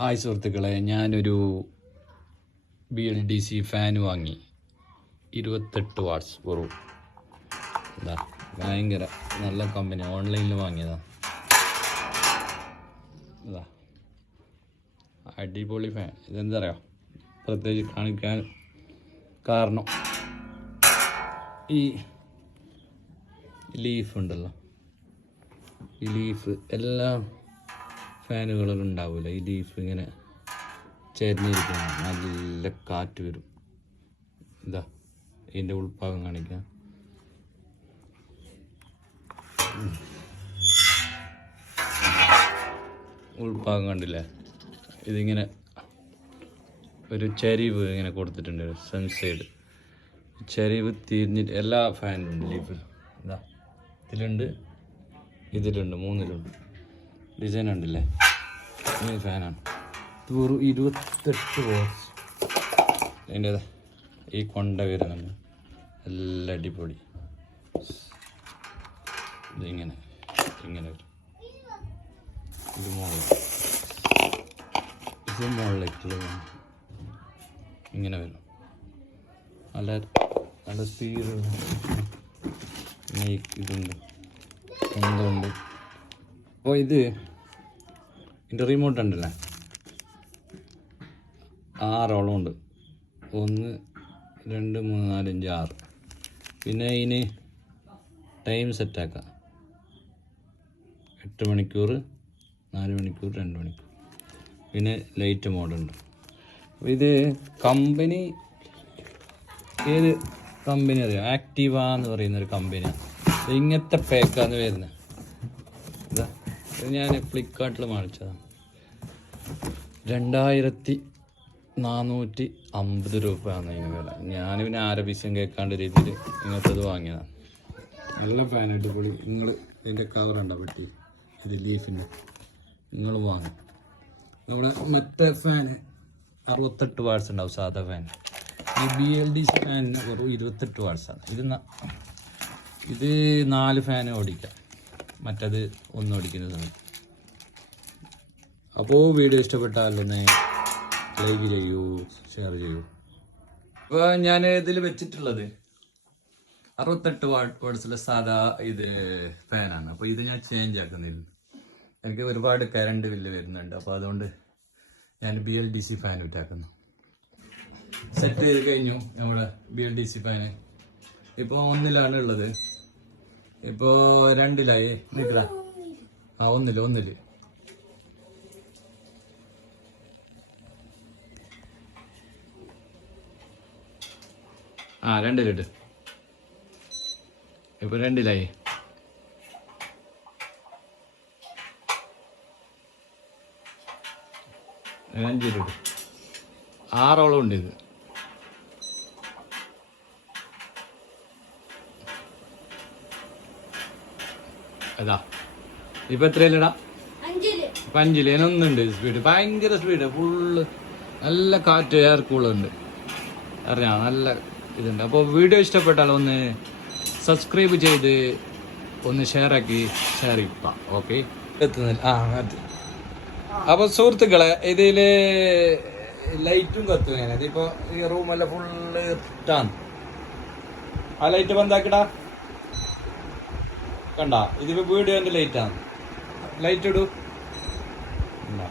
Hi സുഹൃത്തുക്കളെ ഞാനൊരു B L D C fan വാങ്ങി. ഇരുപത്തെട്ട് വാട്ട്സ് വെറും. എന്താ ഭയങ്കര നല്ല കമ്പനി ഓൺലൈനിൽ വാങ്ങിയതാ. അടിപൊളി ഫാൻ ഇതെന്താ പറയുക പ്രത്യേകിച്ച് കാണിക്കാൻ കാരണം ഈ ലീഫ് ഉണ്ടല്ലോ. ഈ ലീഫ് എല്ലാ ഫാനുകളിലും ഉണ്ടാവില്ല ഈ ലീഫ് ഇങ്ങനെ ചേർന്നിരിക്കണം നല്ല കാറ്റ് വരും. ഇതാ ഇതിന്റെ ഉൾഭാഗം കാണിക്കാം. ഉൾഭാഗം കണ്ടില്ലേ? ഇതിങ്ങനെ ഒരു ചരിവ് ഇങ്ങനെ കൊടുത്തിട്ടുണ്ട് സൺസൈഡ് ചരിവ് തിരിഞ്ഞിട്ട് എല്ലാ ഫാനിലും ഇതാ ഇതിലുണ്ട് ഇതിലുണ്ട് മൂന്നിലുണ്ട്. ഡിസൈൻ ഉണ്ടല്ലേ? ഈ ഫാനാണ് വെറും ഇരുപത്തെട്ട് വാട്ട്സ് അതിന്റെ ഈ കൊണ്ട വരുന്നുണ്ട് നല്ല അടിപൊളി. ഇതിങ്ങനെ ഇങ്ങനെ വരും. ഇത് മുകളിൽ ഇത് മുകളിലേക്കുള്ള ഇങ്ങനെ വരും. നല്ല നല്ല സ്പീഡ് ഇതുണ്ട്. എന്തുണ്ട്? അപ്പോൾ ഇത് ഇതിന്റെ റിമോട്ട് ഉണ്ടല്ലേ? ആറോളം ഉണ്ട് ഒന്ന് രണ്ട് മൂന്ന് നാല് അഞ്ച് ആറ്. പിന്നെ ഇതിന് ടൈം സെറ്റാക്കാം എട്ട് മണിക്കൂർ നാല് മണിക്കൂർ രണ്ട് മണിക്കൂർ. പിന്നെ ലൈറ്റ് മോഡുണ്ട് അപ്പോൾ ഇത് കമ്പനി ഏത് കമ്പനി അറിയാം? ആക്റ്റീവ എന്ന് പറയുന്ന ഒരു കമ്പനിയാണ് ഇങ്ങനത്തെ പാക്കാണ് വരുന്നത്. ഇത് ഞാൻ ഫ്ലിപ്പ്കാർട്ടിൽ വാങ്ങിച്ചതാണ് രണ്ടായിരത്തി നാനൂറ്റി അമ്പത് രൂപയാണ് ഇതിന് വില. ഞാൻ പിന്നെ ആരഭിസം കേൾക്കാണ്ട് രീതിയിൽ ഇങ്ങനത്തത് വാങ്ങിയതാണ് നല്ല ഫാൻ അടിപൊളി. നിങ്ങൾ ഇതിന്റെ കവർ ഉണ്ടോ പറ്റി ഇത് ലീഫിന്റെ നിങ്ങൾ വാങ്ങും. നമ്മുടെ മറ്റേ ഫാന് അറുപത്തെട്ട് വാട്സ് ഉണ്ടാവും സാധാ ഫാൻ ഈ ബി എൽ ഡി ഫാനിന് കുറവ് ഇരുപത്തെട്ട് വാട്സാണ് ഇത് ഇത് നാല് ഫാൻ ഓടിക്കാം. മറ്റത് ഒന്ന് ഓടിക്കുന്നത് അപ്പോൾ വീഡിയോ ഇഷ്ടപ്പെട്ടാൽ ഒന്ന് ലൈക്ക് ചെയ്യൂ ഷെയർ ചെയ്യൂ. അപ്പോൾ ഞാൻ ഇതിൽ വെച്ചിട്ടുള്ളത് അറുപത്തെട്ട് വാട്ട് വേർഡ്സിലെ സാധാ ഇത് ഫാനാണ് അപ്പോൾ ഇത് ഞാൻ ചേഞ്ച് ആക്കുന്നില്ല. എനിക്ക് ഒരുപാട് കറണ്ട് ബില്ല് വരുന്നുണ്ട്. അപ്പോൾ അതുകൊണ്ട് ഞാൻ B L D C fan വിറ്റാക്കുന്നു. Set ചെയ്ത് കഴിഞ്ഞു നമ്മുടെ ബി എൽ ഡി സി ഫാന് ഇപ്പോൾ ഒന്നിലാണ് ഉള്ളത്. ഇപ്പോൾ രണ്ടിലായി. നിക്കട. ആ ഒന്നിൽ ഒന്നിൽ. ആ രണ്ടിലിട്ട് ഇപ്പൊ രണ്ടിലായി. അഞ്ചിലിട്ട് ആറോളം ഉണ്ട് ഇത്. അതാ. ഇപ്പൊ എത്രയല്ലടാ ഇപ്പൊ അഞ്ചിൽ. ഇതിനൊന്നുണ്ട് സ്പീഡ് ഭയങ്കര സ്പീഡ് ഫുള്ള് നല്ല കാറ്റ് എയർ കൂളുണ്ട് അറിയാ നല്ല ഇതുണ്ട്. അപ്പോൾ വീഡിയോ ഇഷ്ടപ്പെട്ടാൽ ഒന്ന് സബ്സ്ക്രൈബ് ചെയ്ത് ഒന്ന് ഷെയർ ആക്കി. ഷെയർ ഇപ്പ. ഓക്കെ എത്തുന്നില്ല ആ അത്. അപ്പോൾ സുഹൃത്തുക്കളെ ഇതിൽ ലൈറ്റും കത്തും ഇങ്ങനെ ഇതിപ്പോ ഈ റൂമെല്ലാം ഫുള്ള് ഇട്ടാണ് ആ ലൈറ്റ് ബന്ധാക്കടാ കണ്ട. ഇതിപ്പോ വീഡിയോന്റെ ലൈറ്റാണ് ലൈറ്റ് ഇടൂ. കണ്ടാ